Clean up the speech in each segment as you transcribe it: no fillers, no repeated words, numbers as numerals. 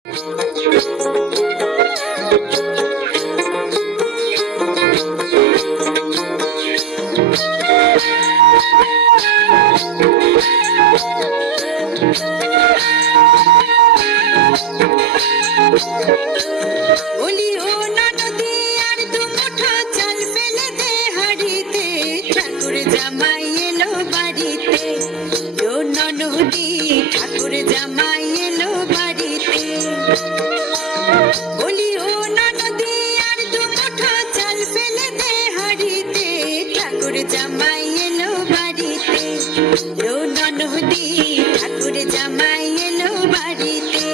ঠাকুর জামাই এলো বাড়িতে, বলি ও ননদি আর দু মুঠো চাল ফেলে দে হাড়িতে, ঠাকুর জামাই এলো বাড়িতে, ও ননদি ঠাকুর জামাই এলো বাড়িতে।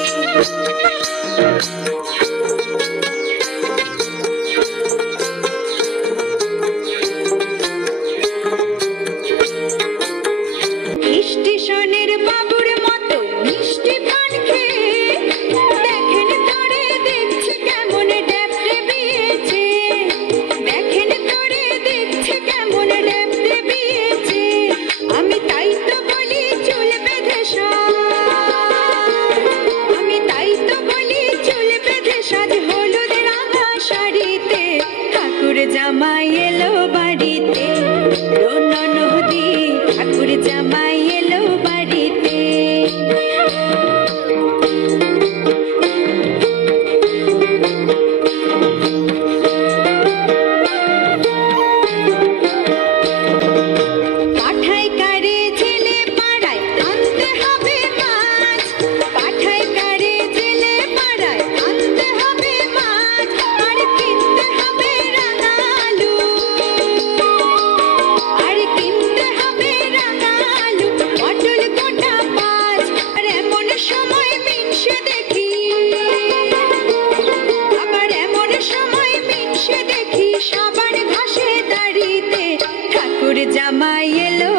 স্টেশনের বাবুর মতো মিষ্টি পান খেয়ে দেখেন তোরে দেখছে কেমন ড্যাপটে বিয়েছে, দেখেন তোরে দেখছে কেমন ড্যাপটে বিয়েছে, আমি তাই তো বলি চুল বেঁধে আমি তাই তো বলি চুল বেঁধে সাজ হলুদ রাঙা শাড়িতে, ঠাকুর জামাই এলো বাড়িতে, ও ননদি ঠাকুর জামাই এলো বাড়িতে। পাঠাই কারে জেলে পাড়ায় আনতে হবে মাছ, পাঠাই কারে জেলে পাড়ায় আনতে হবে মাছ, আর কিনতে হবে রাঙালু, আর কিনতে হবে রাঙালু, পটল গোটা পাঁচ, আর এমন সময় মিনসে দেখি, আবার এমন সময় মিনসে দেখি সাবান ঘাসে দাঁড়িতে, ঠাকুর জামাই এলো